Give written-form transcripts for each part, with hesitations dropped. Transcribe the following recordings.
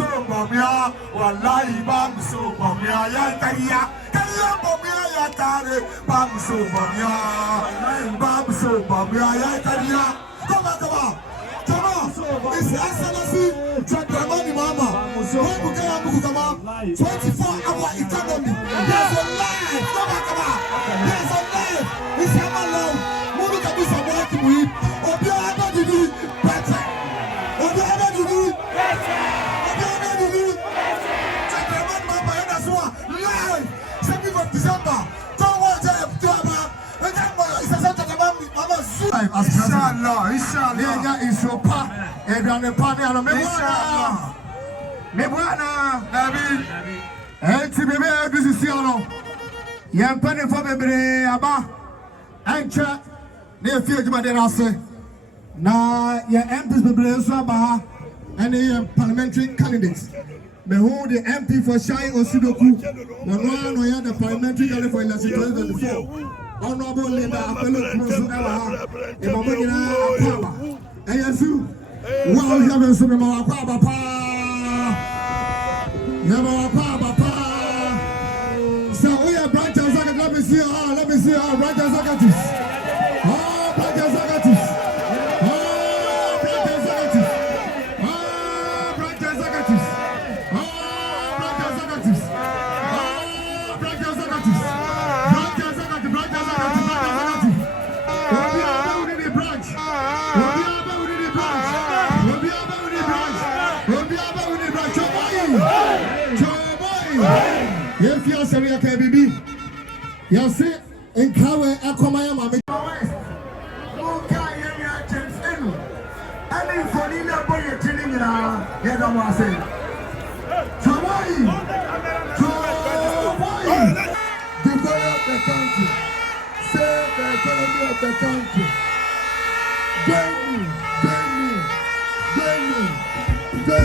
so Bawumia, wallahi bam so Bawumia, ya tariya, kaya Bawumia ya tare, bam so Bawumia, ya tariya. Come on. It's Excellency Mahama Mama. 24-hour economy. There's a life. Come on. There's a life. It's our love. Move to do some work with. Obiara to do better. Obiara to do better. Mama, that's what live. 7th of December. Don't watch it. Inshallah. Ayisoba, Addo and Bawumia, me buana, David. Enti bebe bisisi ono. Yempene fo bebre aba. Enche na efie adwuma de rase. Na ye MPs bebre so aba and the parliamentary candidates. Me who the MP for Shai Osidoku, no ya the parliamentary candidate for election 2024. Honorable leader Apollo Kumosu Ewa, Imamogina Akwaaba. Eyesu, wow, you have some Akwaaba pa. Akwaaba pa. So we are branches. Let me see branches. If you are saying KBB, you see in Kawe Akomaya Mami. And in Fonina Boy, telling you now, you don't want to say. Develop the country, save the economy of the country. Join me. The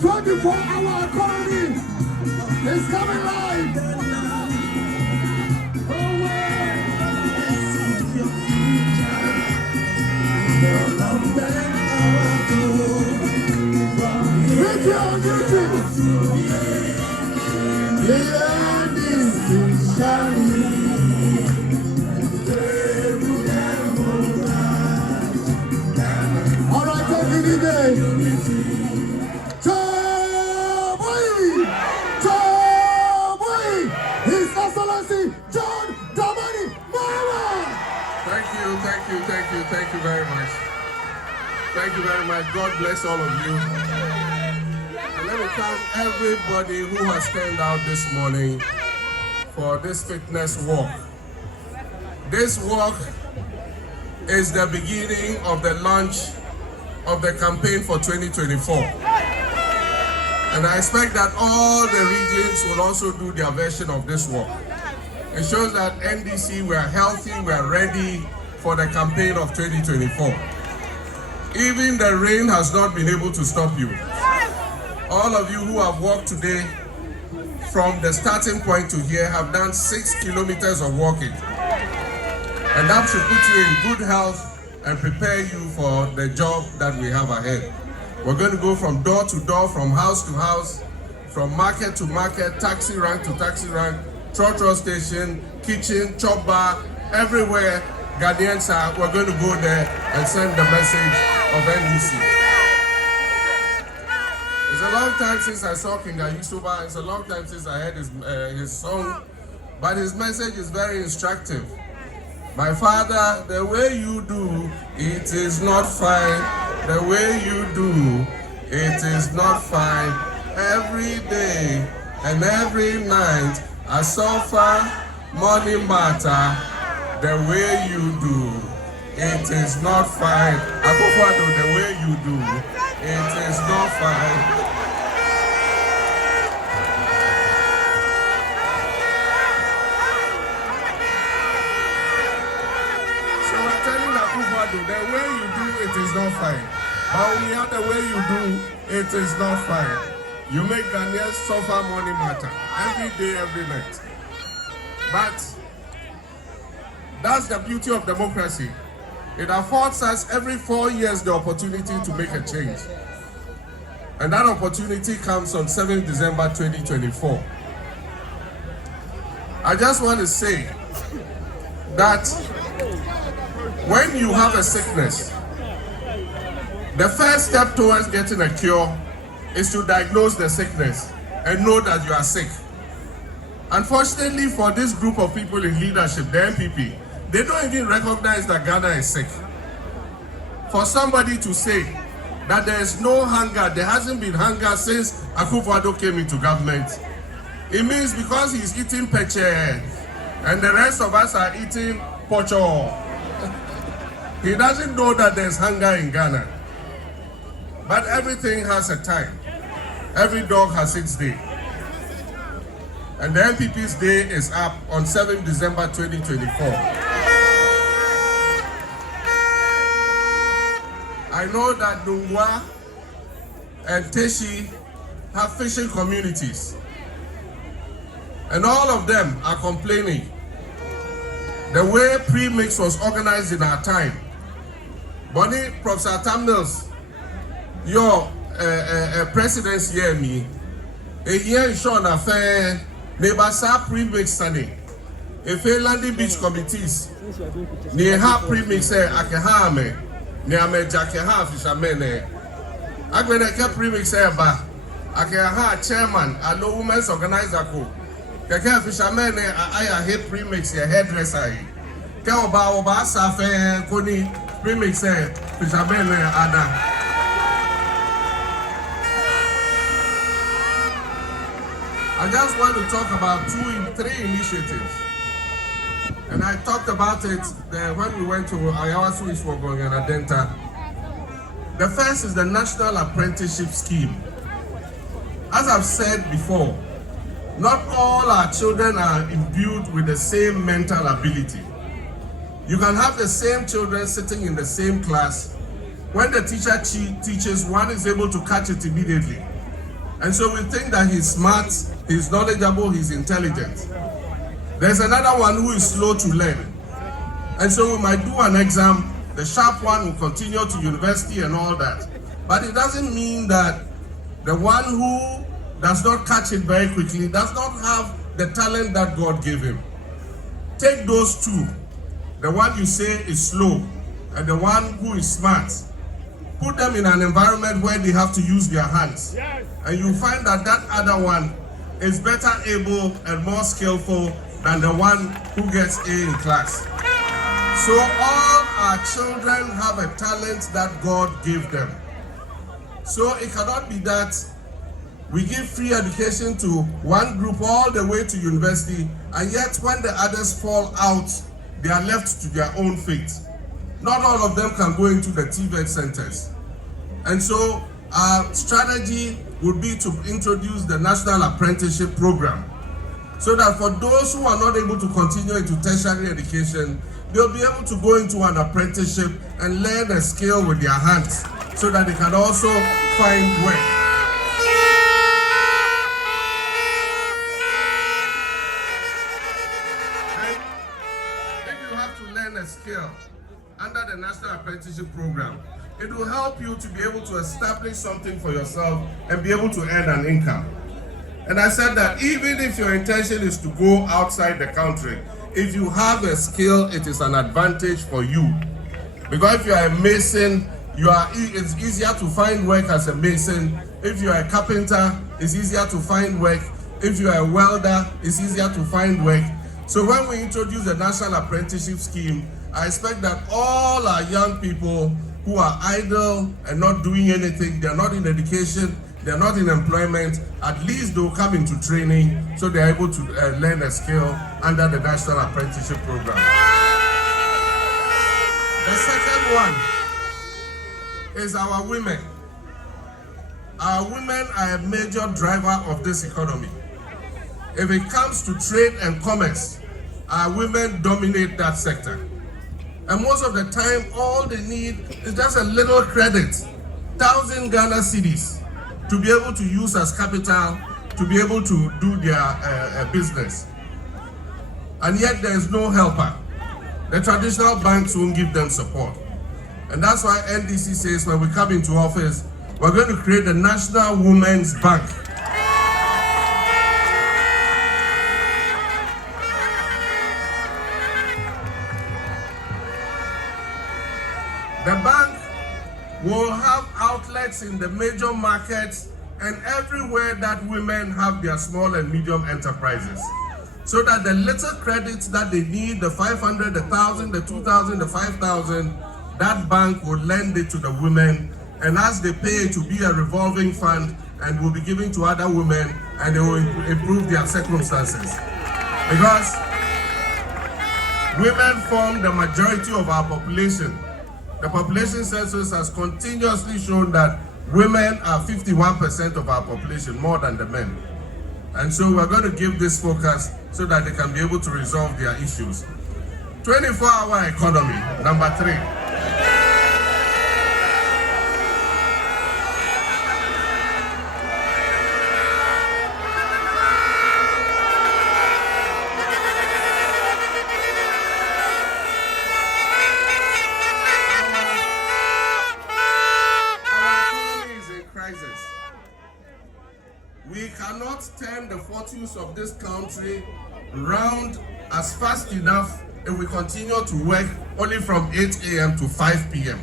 24-hour economy is coming live. Video on YouTube. The end is shining. All right, take it easy. His Excellency John Dramani Mahama. Thank you very much. Thank you very much. God bless all of you. And let me thank everybody who has turned out this morning for this fitness walk. This walk is the beginning of the launch of the campaign for 2024. And I expect that all the regions will also do their version of this walk. It shows that NDC, we are healthy, we are ready for the campaign of 2024. Even the rain has not been able to stop you. All of you who have walked today from the starting point to here have done 6 kilometers of walking. And that should put you in good health and prepare you for the job that we have ahead. We're going to go from door to door, from house to house, from market to market, taxi rank to taxi rank, trotro station, kitchen, chop bar, everywhere. Ghanaians we're going to go there and send the message of NDC. It's a long time since I saw King Ayisoba. It's a long time since I heard his song, but his message is very instructive. My father, the way you do, it is not fine. The way you do, it is not fine. Every day and every night, I suffer, money matter. The way you do, it is not fine. Akufo-Addo, the way you do, it is not fine. The way you do it is not fine. Bawumia, the way you do it is not fine. You make Ghanaians suffer money matter every day, every night. But that's the beauty of democracy. It affords us every 4 years the opportunity to make a change. And that opportunity comes on 7th December 2024. I just want to say that when you have a sickness, the first step towards getting a cure is to diagnose the sickness and know that you are sick. Unfortunately for this group of people in leadership, the MPP, they don't even recognize that Ghana is sick. For somebody to say that there is no hunger, there hasn't been hunger since Akufo-Addo came into government, it means because he's eating peche and the rest of us are eating pocho. He doesn't know that there's hunger in Ghana. But everything has a time. Every dog has its day. And the MPP's day is up on 7th December 2024. I know that Dungwa and Teshi have fishing communities. And all of them are complaining. The way pre-mix was organized in our time, Bonnie, Professor Tamnels, your presidency here, me, a year in Sean affair, Nebasa pre-mix Sunday, a fair landing beach committees, near half pre-mix, Akahame, near me Jackaha fishermen. I'm going to keep pre-mix here, but Akaha chairman, a low women's organizer. Keke fishermen, I hate pre-mix here, hairdresser. Oba Safe Koni premix fishermen Ada. I just want to talk about 3 initiatives. And I talked about it when we went to Ayawasu Iswogon and Adenta. The first is the National Apprenticeship Scheme. As I've said before, not all our children are imbued with the same mental ability. You can have the same children sitting in the same class. When the teacher teaches, one is able to catch it immediately. And so we think that he's smart, he's knowledgeable, he's intelligent. There's another one who is slow to learn. And so we might do an exam, the sharp one will continue to university and all that. But it doesn't mean that the one who does not catch it very quickly does not have the talent that God gave him. Take those two. The one you say is slow and the one who is smart. Put them in an environment where they have to use their hands. Yes. And you find that that other one is better able and more skillful than the one who gets A in class. So all our children have a talent that God gave them. So it cannot be that we give free education to one group all the way to university, and yet when the others fall out, they are left to their own fate. Not all of them can go into the TVET centers. And so our strategy would be to introduce the National Apprenticeship Program, so that for those who are not able to continue into tertiary education, they'll be able to go into an apprenticeship and learn a skill with their hands, so that they can also find work. A skill under the National Apprenticeship Program, it will help you to be able to establish something for yourself and be able to earn an income. And I said that even if your intention is to go outside the country, if you have a skill, it is an advantage for you. Because if you are a mason, it's easier to find work as a mason. If you are a carpenter, it's easier to find work. If you are a welder, it's easier to find work. So when we introduce the National Apprenticeship Scheme, I expect that all our young people who are idle and not doing anything, they're not in education, they're not in employment, at least they'll come into training so they're able to learn a skill under the National Apprenticeship Program. The second one is our women. Our women are a major driver of this economy. If it comes to trade and commerce, our women dominate that sector. And most of the time, all they need is just a little credit, 1,000 Ghana cedis, to be able to use as capital, to be able to do their business. And yet there is no helper. The traditional banks won't give them support. And that's why NDC says when we come into office, we're going to create a National Women's Bank. The bank will have outlets in the major markets and everywhere that women have their small and medium enterprises. So that the little credits that they need, the 500, the 1,000, the 2,000, the 5,000, that bank will lend it to the women, and as they pay it to be a revolving fund and will be given to other women, and they will improve their circumstances. Because women form the majority of our population. The population census has continuously shown that women are 51% of our population, more than the men. And so we're going to give this focus so that they can be able to resolve their issues. 24-hour economy, number 3. We cannot turn the fortunes of this country round as fast enough if we continue to work only from 8 a.m. to 5 p.m.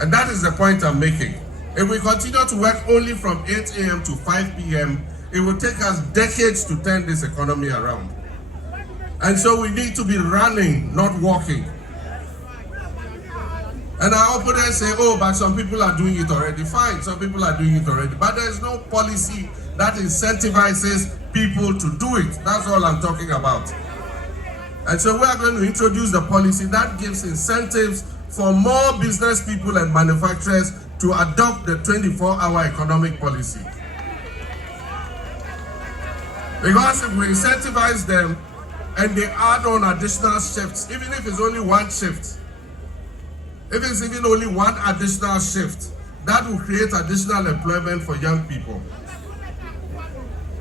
And that is the point I'm making. If we continue to work only from 8 a.m. to 5 p.m., it will take us decades to turn this economy around. And so we need to be running, not walking. And our opponents say, oh, but some people are doing it already. Fine, some people are doing it already. But there is no policy that incentivizes people to do it. That's all I'm talking about. And so we are going to introduce the policy that gives incentives for more business people and manufacturers to adopt the 24-hour economic policy. Because if we incentivize them and they add on additional shifts, even if it's only one shift, if it's even only one additional shift, that will create additional employment for young people.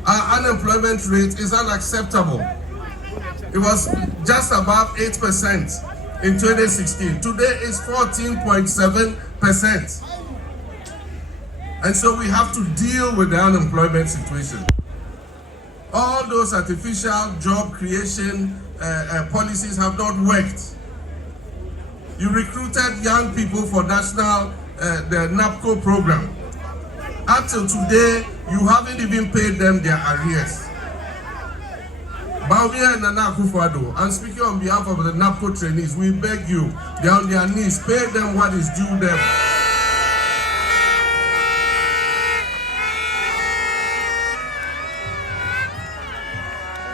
Our unemployment rate is unacceptable. It was just above 8% in 2016. Today it's 14.7%. And so we have to deal with the unemployment situation. All those artificial job creation policies have not worked. You recruited young people for the NAPCO program. Up till today, you haven't even paid them their arrears. Bawumia and Nana, I'm speaking on behalf of the NAPCO trainees. We beg you, they're on their knees, pay them what is due them.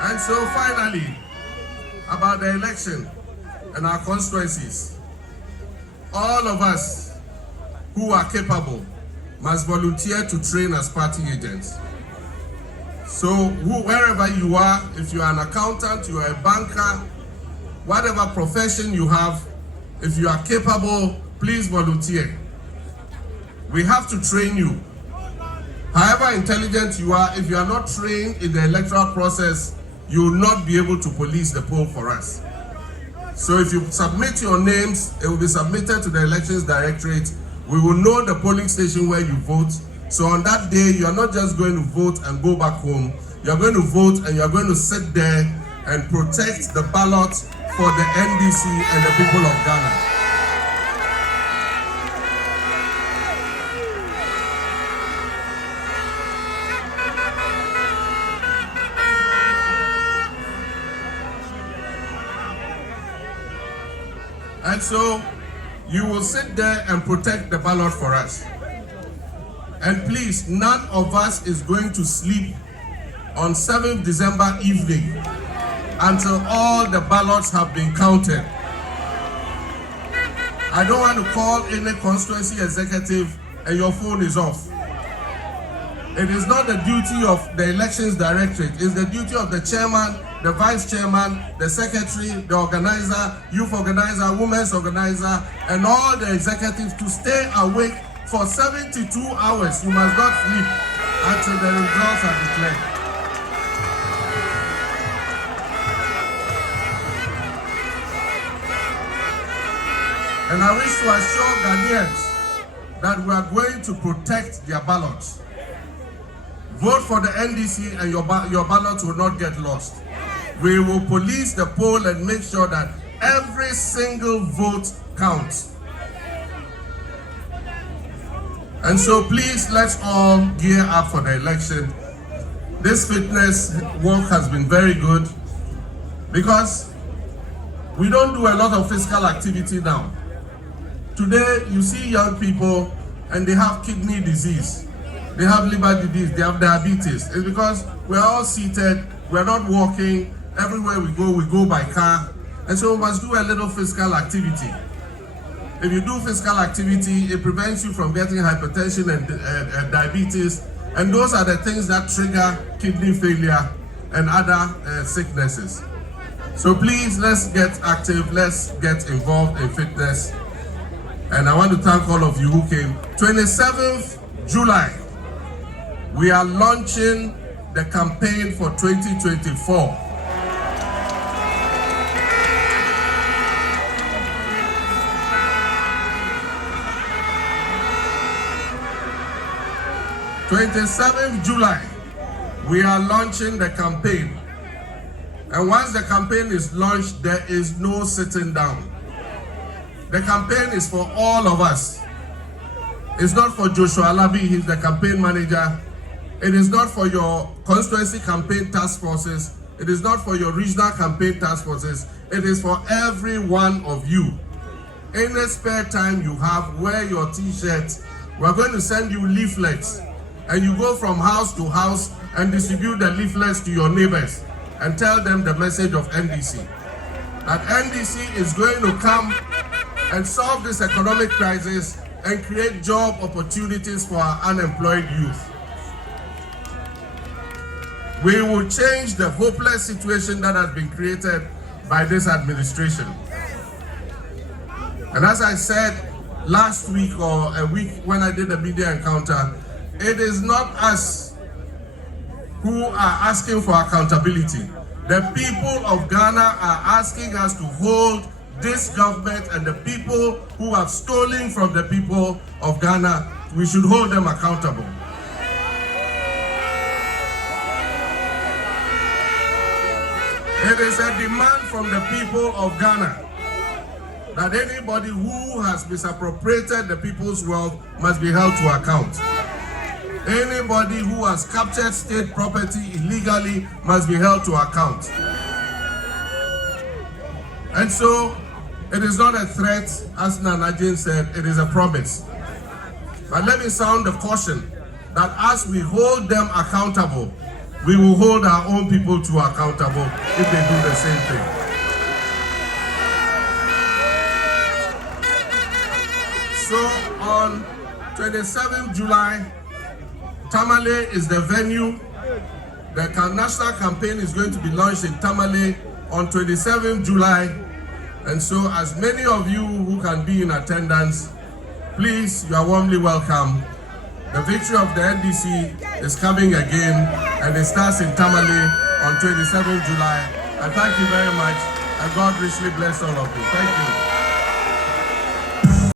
And so finally, about the election and our constituencies. All of us who are capable must volunteer to train as party agents. So wherever you are, if you are an accountant, you are a banker, whatever profession you have, if you are capable, please volunteer. We have to train you. However intelligent you are, if you are not trained in the electoral process, you will not be able to police the poll for us. So if you submit your names, it will be submitted to the Elections Directorate. We will know the polling station where you vote, So on that day, you're not just going to vote and go back home. You're going to vote and you're going to sit there and protect the ballot for the NDC and the people of Ghana. And so you will sit there and protect the ballot for us. And please, none of us is going to sleep on 7th December evening until all the ballots have been counted. I don't want to call any constituency executive and your phone is off. It is not the duty of the elections directorate, it's the duty of the chairman, the vice chairman, the secretary, the organizer, youth organizer, women's organizer, and all the executives to stay awake for 72 hours. You must not sleep until the results are declared. And I wish to assure Ghanaians that we are going to protect their ballots. Vote for the NDC and your ballot will not get lost. We will police the poll and make sure that every single vote counts. And so please, let's all gear up for the election. This fitness work has been very good because we don't do a lot of physical activity now. Today, you see young people and they have kidney disease, they have liver disease, they have diabetes. It's because we're all seated, we're not walking. Everywhere we go by car. And so we must do a little physical activity. If you do physical activity, it prevents you from getting hypertension and diabetes. And those are the things that trigger kidney failure and other sicknesses. So please, let's get active, let's get involved in fitness. And I want to thank all of you who came. 27th July, we are launching the campaign for 2024. 27th July, we are launching the campaign. And once the campaign is launched, there is no sitting down. The campaign is for all of us. It's not for Joshua Alabi, he's the campaign manager. It is not for your constituency campaign task forces. It is not for your regional campaign task forces. It is for every one of you. Any spare time you have, wear your t-shirt. We're going to send you leaflets. And you go from house to house and distribute the leaflets to your neighbors and tell them the message of NDC. That NDC is going to come and solve this economic crisis and create job opportunities for our unemployed youth. We will change the hopeless situation that has been created by this administration. And as I said last week or a week when I did a media encounter, it is not us who are asking for accountability. The people of Ghana are asking us to hold this government and the people who have stolen from the people of Ghana. We should hold them accountable. It is a demand from the people of Ghana that anybody who has misappropriated the people's wealth must be held to account. Anybody who has captured state property illegally must be held to account. And so, it is not a threat, as Nanajin said, it is a promise. But let me sound the caution that as we hold them accountable, we will hold our own people to accountable if they do the same thing. So on 27th July, Tamale is the venue. The national campaign is going to be launched in Tamale on 27th July. And so as many of you who can be in attendance, please, you are warmly welcome. The victory of the NDC is coming again, and it starts in Tamale on 27th July. And thank you very much, and God richly bless all of you. Thank you.